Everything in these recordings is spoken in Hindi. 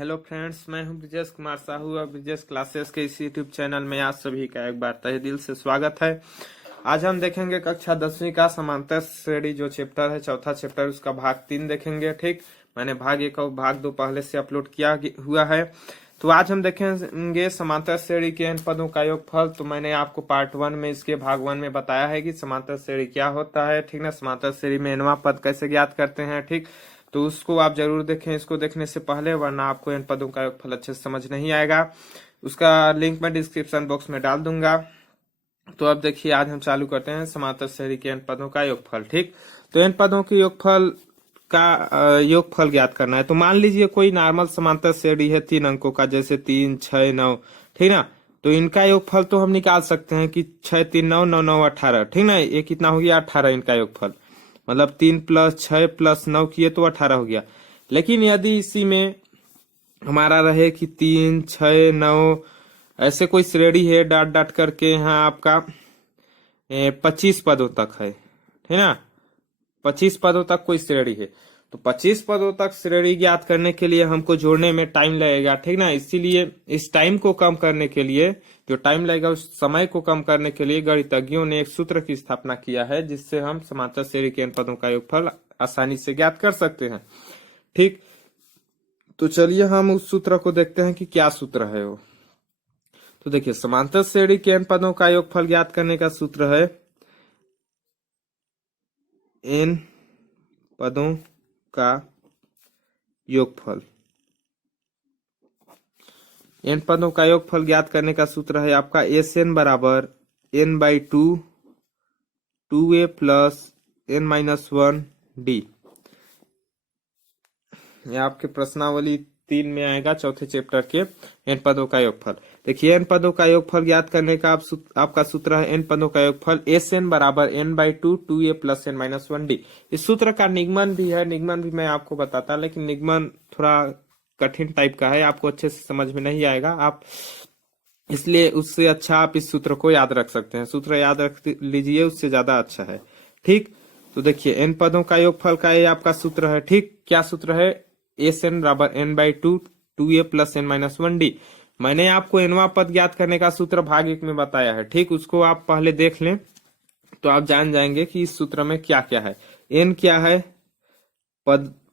हेलो फ्रेंड्स, मैं हूं ब्रिजेश कुमार साहू और ब्रिजेश क्लासेस के इस यूट्यूब चैनल में आप सभी का एक बार तहे दिल से स्वागत है। आज हम देखेंगे कक्षा 10वीं का समांतर श्रेणी जो चैप्टर है, चौथा चैप्टर, उसका भाग 3 देखेंगे। ठीक, मैंने भाग 1 और भाग 2 पहले से अपलोड किया हुआ है। तो आज हम देखेंगे समांतर श्रेणी के n पदों का योगफल। तो मैंने आपको पार्ट 1 में इसके भाग 1 में बताया है कि समांतर श्रेणी क्या होता है। ठीक ना, समांतर श्रेणी में nवां पद कैसे ज्ञात करते हैं। ठीक, तो उसको आप जरूर देखें इसको देखने से पहले, वरना आपको इन पदों का योगफल अच्छे से समझ नहीं आएगा। उसका लिंक मैं डिस्क्रिप्शन बॉक्स में डाल दूंगा। तो अब देखिए, आज हम चालू करते हैं समांतर श्रेणी के n पदों का योगफल। ठीक, तो n पदों के योगफल का योगफल ज्ञात करना है। तो मान लीजिए कोई नॉर्मल समांतर श्रेणी है 3 अंकों का, जैसे 3, 6, 9। ठीक ना, तो इनका योगफल तो हम निकाल सकते हैं कि 6, 3, 9, 9, 9, 18। ठीक ना, ये कितना हो गया? 18 इनका योगफल। मतलब 3 + 6 + 9 किए तो 18 हो गया। लेकिन यदि इसी में हमारा रहे कि 3, 6, 9 ऐसे कोई श्रेणी है, डाट डाट करके यहाँ आपका 25 पदों तक है। ठीक ना, 25 पदों तक कोई श्रेणी है, तो 25 पदों तक श्रेणी ज्ञात करने के लिए हमको जोड़ने में टाइम लगेगा। ठीक ना, इसीलिए इस टाइम को कम करने के लिए, जो टाइम लगेगा उस समय को कम करने के लिए गणितज्ञों ने एक सूत्र की स्थापना किया है, जिससे हम समांतर श्रेणी के n पदों का योगफल आसानी से ज्ञात कर सकते हैं। ठीक, तो चलिए हम उस सूत्र को देखते हैं कि क्या सूत्र है वो। तो देखिए, समांतर श्रेणी के n पदों का योगफल ज्ञात करने का सूत्र है n पदों का योगफल। n पदों का योगफल ज्ञात करने का सूत्र है आपका SN बराबर n/2 2a + n-1d। ये आपके प्रश्नावली 3 में आएगा, चौथे चैप्टर के n पदों का योगफल। देखिए, n पदों का योगफल ज्ञात करने का आपका सूत्र है n पदों का योगफल SN बराबर n/2 2a + n-1d। इस सूत्र का निगमन भी है, निगमन भी मैं आपको बताता, लेकिन निगमन थोड़ा कठिन टाइप का है, आपको अच्छे से समझ में नहीं आएगा। आप इसलिए उससे अच्छा आप इस सूत्र को याद रख सकते हैं, सूत्र याद रख लीजिए, उससे ज्यादा अच्छा है। ठीक, तो देखिए, n पदों का योगफल का ये आपका सूत्र है। ठीक, क्या सूत्र है? SN बराबर n/2 2a + n-1d। मैंने आपको nवां पद ज्ञात करने का सूत्र भाग 1 में बताया है। ठीक, उसको आप पहले देख लें तो आप जान जाएंगे कि इस सूत्र में क्या क्या है। n क्या है?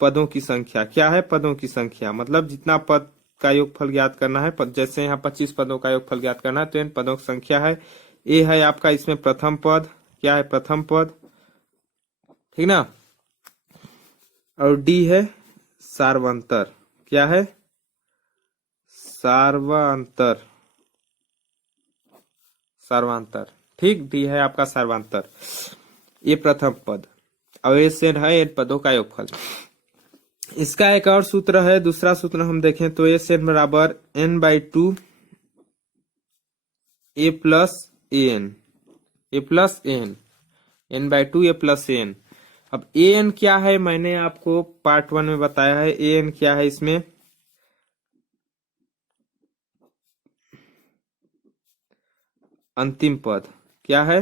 पदों की संख्या। क्या है? पदों की संख्या, मतलब जितना पद का योगफल ज्ञात करना है। जैसे यहाँ 25 पदों का योगफल ज्ञात करना है, तो n पदों की संख्या है। ए है आपका इसमें प्रथम पद। क्या है? प्रथम पद। ठीक ना, और डी है सार्वंतर। क्या है? सार्वंतर, सार्वंतर। ठीक, डी है आपका सार्वंतर, ये प्रथम पद। और ये सेन है n पदों का योगफल। इसका एक और सूत्र है, दूसरा सूत्र हम देखें तो SN बराबर n/2 a + an, a + an, n/2 a + an। अब an क्या है? मैंने आपको पार्ट 1 में बताया है। an क्या है? इसमें अंतिम पद। क्या है?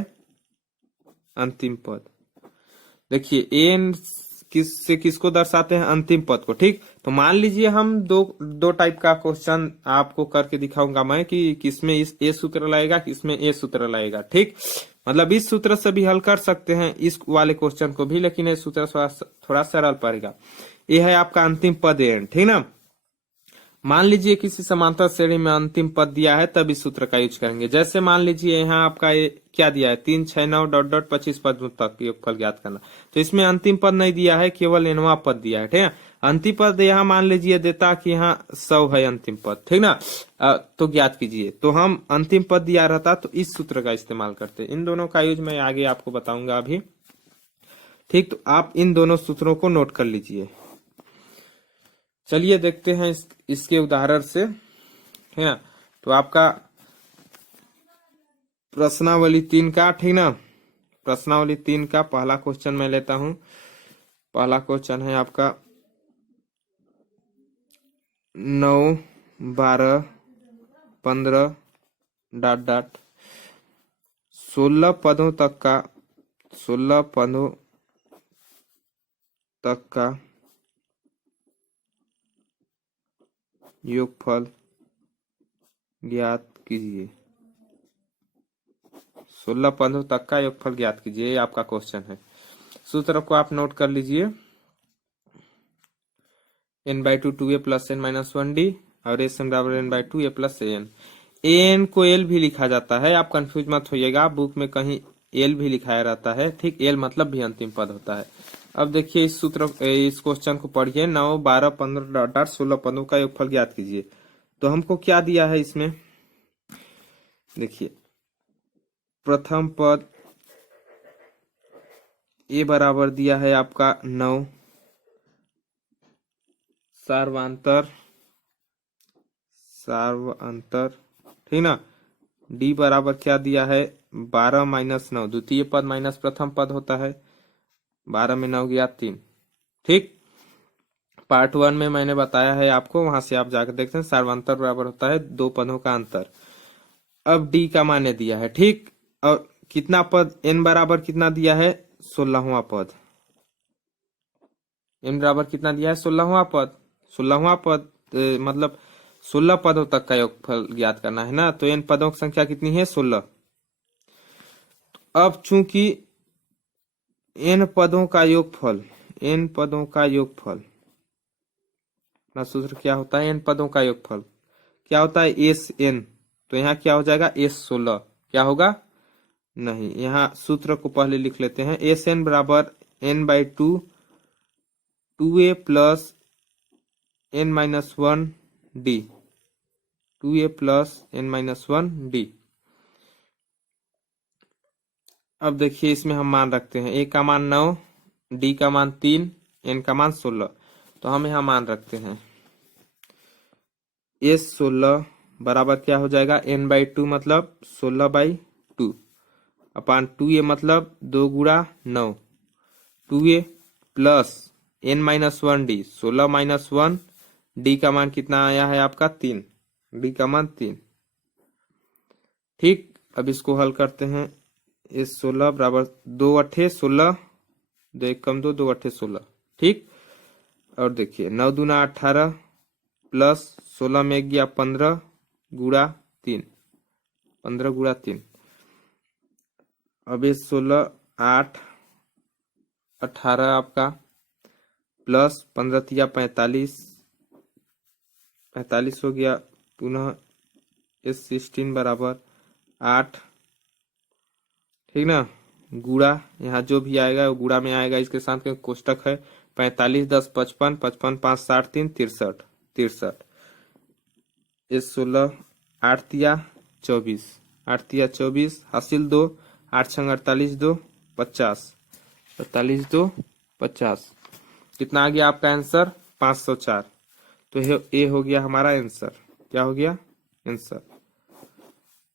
अंतिम पद। देखिए, an किसको दर्शाते हैं? अंतिम पद को। ठीक, तो मान लीजिए हम दो टाइप का क्वेश्चन आपको करके दिखाऊंगा मैं कि किसमें इस ए सूत्र लगेगा, किसमें ए सूत्र लगेगा। ठीक, मतलब इस सूत्र से भी हल कर सकते हैं इस वाले क्वेश्चन को भी, लेकिन ये सूत्र थोड़ा सरल पड़ेगा। ये है आपका अंतिम पद एन। ठीक ना, मान लीजिए किसी समांतर श्रेणी में अंतिम पद दिया है, तब इस सूत्र का यूज करेंगे। जैसे मान लीजिए यहाँ आपका ये क्या दिया है? 3, 6, 9 ... 25 पद तक योगफल ज्ञात करना। तो इसमें अंतिम पद नहीं दिया है, केवल nवां पद दिया है। ठीक है, अंतिम पद यहाँ मान लीजिए देता कि यहाँ 100 है अंतिम पद। ठीक ना, तो ज्ञात कीजिए। तो हम अंतिम पद दिया रहता तो इस सूत्र का इस्तेमाल करते। इन दोनों का यूज मैं आगे आपको बताऊंगा अभी। ठीक, तो आप इन दोनों सूत्रों को नोट कर लीजिए। चलिए देखते हैं इसके उदाहरण से, है ना। तो आपका प्रश्नावली 3 का, ठीक ना, प्रश्नावली 3 का पहला क्वेश्चन मैं लेता हूं। पहला क्वेश्चन है आपका 9, 12, 15 ... 16 पदों तक का 16 पदों तक का योगफल ज्ञात कीजिए। 16 पदों तक का योगफल ज्ञात कीजिए, ये आपका क्वेश्चन है। सूत्र को आप नोट कर लीजिए, n/2 2a plus n minus 1d और एस एन बराबर n/2 a plus an। an को l भी लिखा जाता है, आप कंफ्यूज मत होइएगा, बुक में कहीं l भी लिखाया रहता है, ठीक। l मतलब भी अंतिम पद होता है। अब देखिए इस क्वेश्चन को पढ़िए, 9 12 15 16 पदों का योगफल ज्ञात कीजिए। तो हमको क्या दिया है इसमें, देखिए प्रथम पद ए बराबर दिया है आपका 9 सार्वांतर ठीक ना। डी बराबर क्या दिया है 12 माइनस 9, द्वितीय पद माइनस प्रथम पद होता है, 12 में 9 गया 3, ठीक। पार्ट 1 में मैंने बताया है आपको, वहां से आप जाकर देखते हैं, सार्वांतर बराबर होता है दो पदों का अंतर। अब डी का माने दिया है, ठीक। और कितना पद एन बराबर कितना दिया है 16वां पद, एन बराबर कितना दिया है 16वां पद। 16वां पद मतलब 16 पदों तक का योगफल ज्ञात करना है ना, तो एन पदों की संख्या कितनी है 16। अब चूंकि एन पदों का योगफल, एन पदों का योगफल ना, सूत्र क्या होता है, एन पदों का योगफल क्या होता है एस एन, तो यहाँ क्या हो जाएगा एस 16, क्या होगा नहीं, यहाँ सूत्र को पहले लिख लेते हैं, एस एन बराबर n/2 2a plus n minus 1d, 2a plus n minus 1d। अब देखिए इसमें हम मान रखते हैं, a का मान 9, d का मान 3, n का मान 16, तो हम यहाँ मान रखते हैं s 16 बराबर क्या हो जाएगा n/2 मतलब 16/2 अपान 2a मतलब 2 गुणा 9, 2a plus n minus 1d, 16 minus 1, d का मान कितना आया है आपका 3, d का मान 3, ठीक। अब इसको हल करते हैं, इस 16 बराबर 2 अट्ठे 16, 2 एक कम 2 अट्ठे 16, ठीक। और देखिए 9 दूना 18 प्लस 16 में गया 15 गुणा 3, 15 गुणा 3। अब इस 16 8 18 आपका प्लस 15 तिया 45, 45 हो गया, पुनः इस 16 बराबर 8, ठीक ना, गुड़ा यहाँ जो भी आएगा वो गुड़ा में आएगा, इसके साथ में कोष्टक है, 45 10 55, 55 5 60 3 63, 63 इस 16 8 तिया 24, 8 तिया 24 हासिल 2, 8 छंग 48 2 50, 48 2 50, कितना आ गया आपका आंसर 504। तो ये हो गया हमारा आंसर, क्या हो गया आंसर,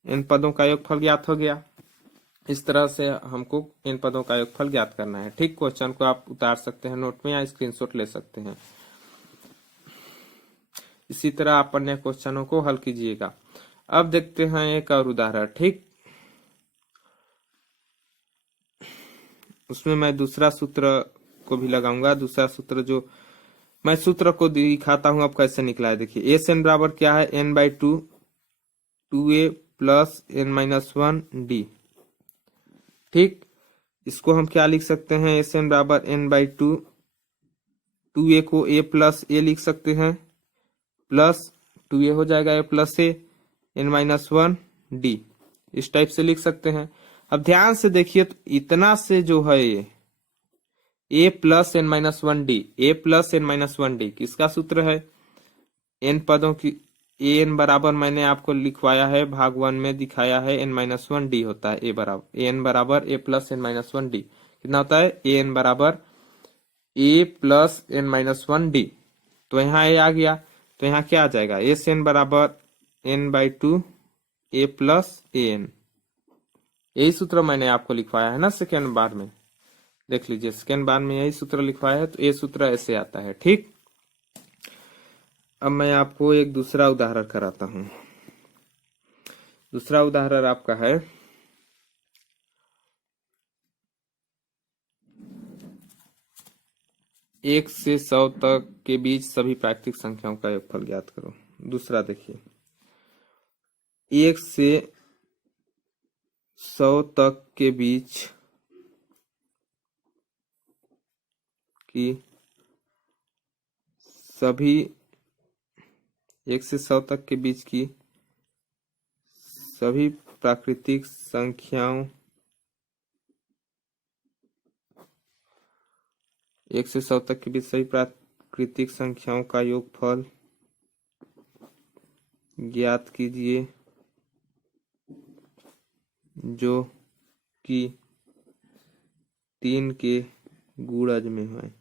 इन पदों का योगफल ज्ञात हो गया। इस तरह से हमको इन पदों का योगफल ज्ञात करना है, ठीक। क्वेश्चन को आप उतार सकते हैं नोट में या स्क्रीनशॉट ले सकते हैं। इसी तरह आप अन्य क्वेश्चनों को हल कीजिएगा। अब देखते हैं एक और उदाहरण, ठीक। उसमें मैं दूसरा सूत्र को भी लगाऊंगा, दूसरा सूत्र जो मैं सूत्र को दिखाता हूं अब कैसे निकला है। देखिए एस एन बराबर क्या है n/2 2a plus n minus 1d, ठीक। इसको हम क्या लिख सकते हैं, एस एन बराबर n/2 2a को a प्लस a लिख सकते हैं, प्लस 2a हो जाएगा a plus a n minus 1d, इस टाइप से लिख सकते हैं। अब ध्यान से देखिए तो इतना से जो है ये a plus n minus 1d, a plus n minus 1d किसका सूत्र है, n पदों की an बराबर मैंने आपको लिखवाया है, भाग 1 में दिखाया है n माइनस 1d होता है, an बराबर a plus n minus 1d, कितना होता है an बराबर a plus n minus 1d, तो यहाँ a आ गया, तो यहाँ क्या आ जाएगा एस एन बराबर n/2 a प्लस an, यही सूत्र मैंने आपको लिखवाया है ना सेकेंड बार में, देख लीजिए सेकेंड बार में यही सूत्र लिखवाया है, तो ये सूत्र ऐसे आता है, ठीक। अब मैं आपको एक दूसरा उदाहरण कराता हूं। दूसरा उदाहरण आपका है 1 से 100 तक के बीच सभी प्राकृतिक संख्याओं का योगफल ज्ञात करो। दूसरा देखिए, 1 से 100 तक के बीच की सभी 1 से 100 तक के बीच की सभी प्राकृतिक संख्याओं 1 से 100 तक के बीच सभी प्राकृतिक संख्याओं का योगफल ज्ञात कीजिए जो कि 3 के गुणज में है।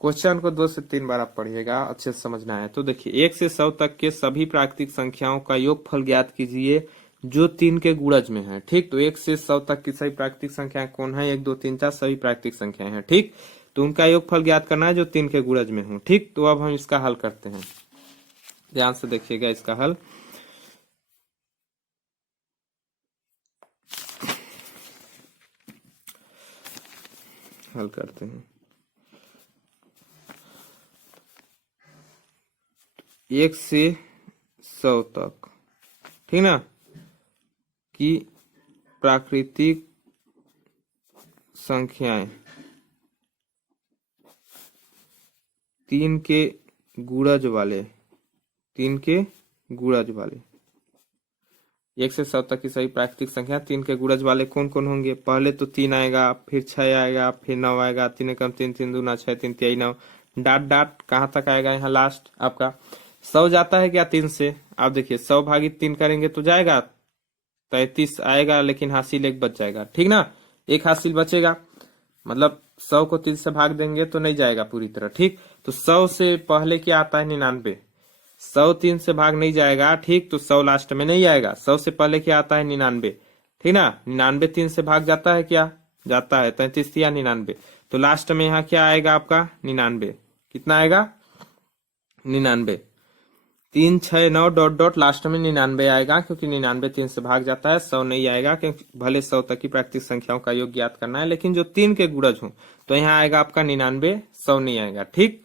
क्वेश्चन को 2 से 3 बार आप पढ़िएगा, अच्छे से समझना है। तो देखिए, 1 से 100 तक के सभी प्राकृतिक संख्याओं का योगफल ज्ञात कीजिए जो 3 के गुणज में है। ठीक, तो 1 से 100 तक की सभी प्राकृतिक संख्याएं कौन है? 1 2 3 4 सभी प्राकृतिक संख्याएं हैं। ठीक, तो उनका योगफल ज्ञात करना है जो 3 के गुणज में हो। ठीक, तो अब हम इसका हल करते हैं, ध्यान से देखिएगा इसका हल। हल करते हैं। 1 से 100 तक, ठीक ना, कि प्राकृतिक संख्याएं 3 के गुणज वाले 1 से 100 तक की सभी प्राकृतिक संख्या 3 के गुणज वाले कौन कौन होंगे? पहले तो 3 आएगा, फिर 6 आएगा, फिर 9 आएगा, 3 एकम 3, 3 दूना 6, 3 तिहाई 9, डाट डाट कहाँ तक आएगा? यहाँ लास्ट आपका 100 जाता है क्या 3 से? आप देखिए 100 भागित 3 करेंगे तो जाएगा 33 आएगा, लेकिन हासिल एक बच जाएगा। ठीक ना, एक हासिल बचेगा, मतलब 100 को 3 से भाग देंगे तो नहीं जाएगा पूरी तरह। ठीक, तो 100 से पहले क्या आता है? 99। 100 3 से भाग नहीं जाएगा। ठीक, तो 100 लास्ट में नहीं आएगा। 100 से पहले क्या आता है? 99। ठीक ना, 99 3 से भाग जाता है क्या? जाता है, 33 या 99। तो लास्ट में यहाँ क्या आएगा आपका? 99। कितना आएगा? 99। 3 6 9 डॉट डॉट लास्ट में 99 आएगा, क्योंकि 99 3 से भाग जाता है। 100 नहीं आएगा, क्योंकि भले 100 तक की प्राकृतिक संख्याओं का योग ज्ञात करना है, लेकिन जो 3 के गुणज हो तो यहाँ आएगा आपका 99। 100 नहीं आएगा। ठीक,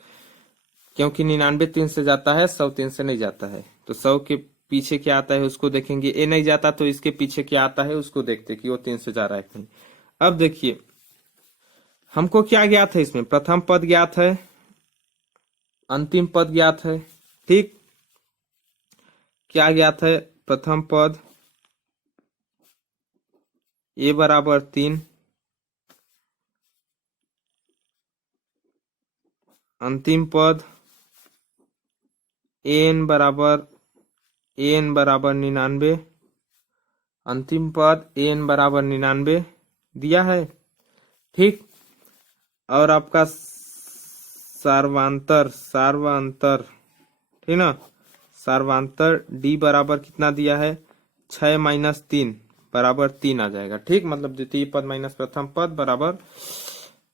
क्योंकि 99 3 से जाता है, 100 3 से नहीं जाता है। तो 100 के पीछे क्या आता है उसको देखेंगे। ए नहीं जाता तो इसके पीछे क्या आता है उसको देखते कि वो 3 से जा रहा है कहीं। अब देखिए, हमको क्या ज्ञात है इसमें? प्रथम पद ज्ञात है, अंतिम पद ज्ञात है। ठीक, क्या ज्ञात है? प्रथम पद a बराबर 3, अंतिम पद an बराबर 99, अंतिम पद an बराबर 99 दिया है। ठीक, और आपका सार्वांतर, ठीक ना, सार्वांतर d बराबर कितना दिया है? 6 माइनस 3 बराबर 3 आ जाएगा। ठीक, मतलब द्वितीय पद माइनस प्रथम पद बराबर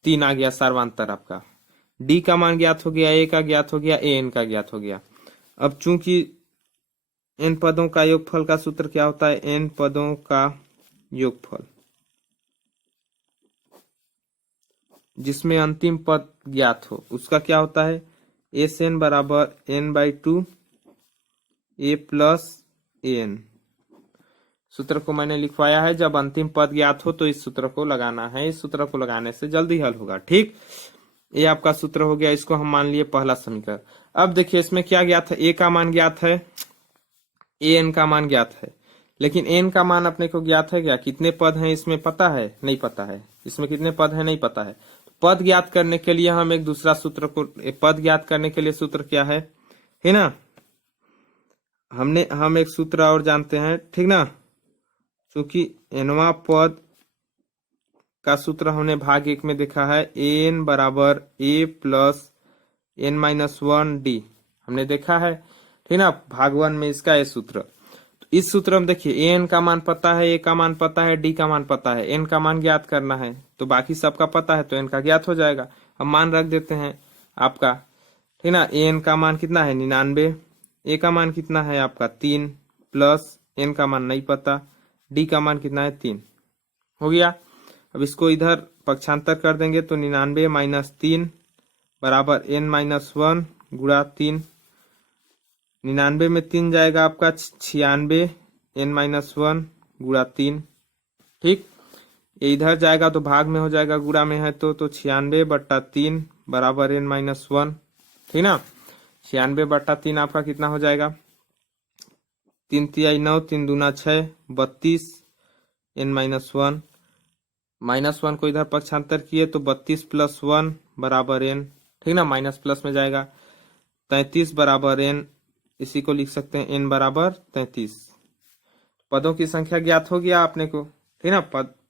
3 आ गया सार्वांतर आपका। d का मान ज्ञात हो गया, a का ज्ञात हो गया, an का ज्ञात हो गया। अब चूंकि n पदों का योगफल का सूत्र क्या होता है? n पदों का योगफल जिसमें अंतिम पद ज्ञात हो उसका क्या होता है? SN बराबर n/2 a प्लस an। सूत्र को मैंने लिखवाया है, जब अंतिम पद ज्ञात हो तो इस सूत्र को लगाना है। इस सूत्र को लगाने से जल्दी हल होगा। ठीक, ये आपका सूत्र हो गया, इसको हम मान लिए पहला समीकरण। अब देखिए इसमें क्या ज्ञात है? a का मान ज्ञात है, an का मान ज्ञात है, लेकिन n का मान अपने को ज्ञात है क्या? कितने पद हैं इसमें पता है? नहीं पता है। इसमें कितने पद हैं? नहीं पता है। पद ज्ञात करने के लिए हम एक दूसरा सूत्र को, पद ज्ञात करने के लिए सूत्र क्या है ना, हम एक सूत्र और जानते हैं। ठीक ना, क्योंकि nवां पद का सूत्र हमने भाग 1 में देखा है, an बराबर a प्लस n-1d हमने देखा है। ठीक ना, भाग 1 में इसका है सूत्र। तो इस सूत्र में देखिए an का मान पता है, a का मान पता है, d का मान पता है, n का मान ज्ञात करना है, तो बाकी सबका पता है तो n का ज्ञात हो जाएगा। हम मान रख देते हैं आपका। ठीक ना, an का मान कितना है? 99। a का मान कितना है आपका? 3 प्लस n का मान नहीं पता, d का मान कितना है? 3 हो गया। अब इसको इधर पक्षांतर कर देंगे तो 99 माइनस 3 बराबर n-1 गुणा 3। 99 में 3 जाएगा आपका 96 n-1 गुणा 3। ठीक, ये इधर जाएगा तो भाग में हो जाएगा, गुणा में है तो 96/3 बराबर n-1। ठीक ना, 96/3 आपका कितना हो जाएगा, 3 तिहाई 9, 3 दूना 6, 32 n-1। -1 को इधर पक्षांतर किए तो 32 + 1 बराबर n। ठीक ना, माइनस प्लस में जाएगा, 33 बराबर n। इसी को लिख सकते हैं n बराबर 33। पदों की संख्या ज्ञात हो गया आपने को। ठीक ना,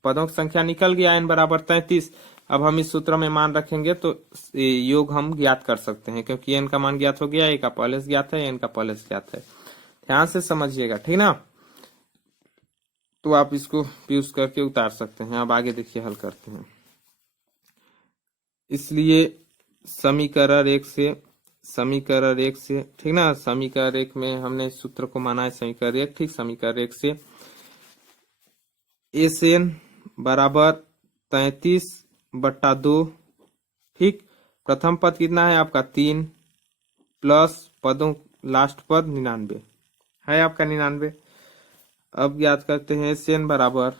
पदों की संख्या निकल गया n बराबर 33। अब हम इस सूत्र में मान रखेंगे तो योग हम ज्ञात कर सकते हैं, क्योंकि n का मान ज्ञात हो गया, a का पहले से ज्ञात है, n का पहले से ज्ञात है। ध्यान से समझिएगा, ठीक ना। तो आप इसको यूज करके उतार सकते हैं। अब आगे देखिए, हल करते हैं। इसलिए समीकरण 1 से ठीक ना, समीकरण 1 में हमने सूत्र को माना है समीकरण 1। ठीक, समीकरण 1 से SN बराबर 33/2। ठीक, प्रथम पद कितना है आपका 3 प्लस पदों लास्ट पद 99 है आपका 99। अब याद करते हैं SN बराबर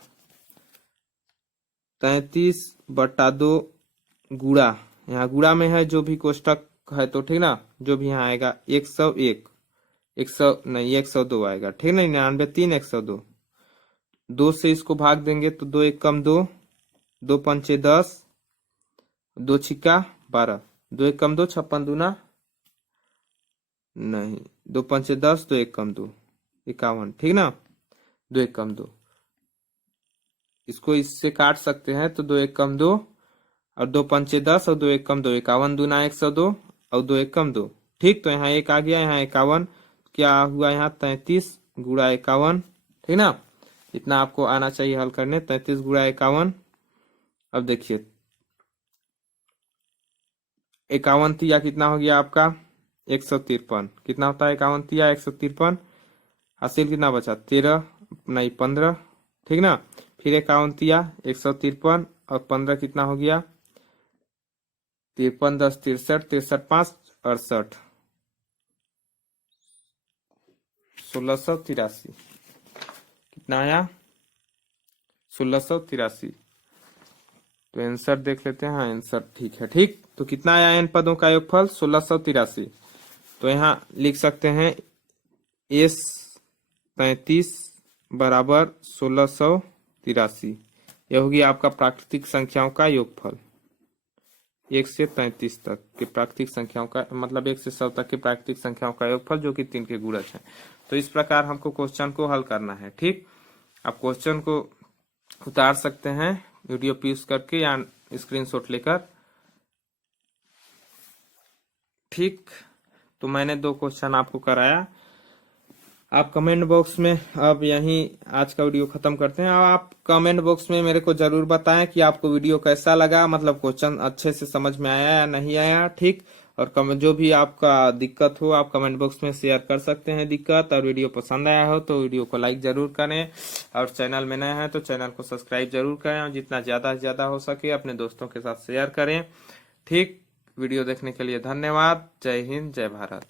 33/2 गुणा, यहाँ गुणा में है जो भी कोष्टक है तो ठीक ना, जो भी यहाँ आएगा 101 102 आएगा। ठीक ना, 99 3 102। 2 से इसको भाग देंगे तो 2 1 कम 2, 2 पंचे 10, 2 छिक्का 12, 2 1 कम 2, 56 दूना नहीं, 2 पंचे 10, 2 1 कम 2 51। ठीक ना, 2 1 कम 2, इसको इससे काट सकते हैं तो 2 1 कम 2 और 2 पंचे 10 और 2 1 कम 2, 51 दूना 102 और 2 1 कम 2। ठीक, तो यहाँ 1 आ गया, यहाँ 51, क्या हुआ यहाँ 33 गुणा 51। ठीक ना, इतना आपको आना चाहिए हल करने, 33 गुणा 51। अब देखिए 51 तिया कितना हो गया आपका 153। कितना होता है 51 तिया 153। हासिल कितना बचा 13 नहीं 15। ठीक ना, फिर 51 तिया 153 और 15 कितना हो गया 53 10 63 63 5 68 1683। कितना आया 1683। तो आंसर देख लेते हैं। हाँ, आंसर ठीक है। ठीक, तो कितना आया n पदों का योगफल 1683। तो यहाँ लिख सकते हैं S 33 बराबर 1683। यह होगी आपका प्राकृतिक संख्याओं का योगफल। 1 से 33 तक के प्राकृतिक संख्याओं का मतलब 1 से 100 तक के प्राकृतिक संख्याओं का योगफल, जो कि 3 के गुणज है। तो इस प्रकार हमको क्वेश्चन को हल करना है। ठीक, आप क्वेश्चन को उतार सकते हैं वीडियो पॉज करके या स्क्रीनशॉट लेकर। ठीक, तो मैंने 2 क्वेश्चन आपको कराया। आप कमेंट बॉक्स में, अब यहीं आज का वीडियो खत्म करते हैं। आप कमेंट बॉक्स में मेरे को जरूर बताएं कि आपको वीडियो कैसा लगा, मतलब क्वेश्चन अच्छे से समझ में आया या नहीं आया। ठीक, और जो भी आपका दिक्कत हो आप कमेंट बॉक्स में शेयर कर सकते हैं दिक्कत। और वीडियो पसंद आया हो तो वीडियो को लाइक जरूर करें, और चैनल में नए हैं तो चैनल को सब्सक्राइब जरूर करें, और जितना ज्यादा से ज्यादा हो सके अपने दोस्तों के साथ शेयर करें। ठीक, वीडियो देखने के लिए धन्यवाद। जय हिंद, जय भारत।